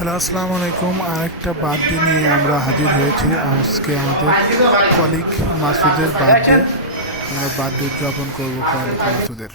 Hello, আসসালামু আলাইকুম। আরেকটা বার্থডে নিয়ে আমরা হাজির হয়েছি। আজকে আমাদের কলিগ মাসুদের বার্থডে। আমরা বার্থডে উদযাপন করবো কলিগ মাসুদের।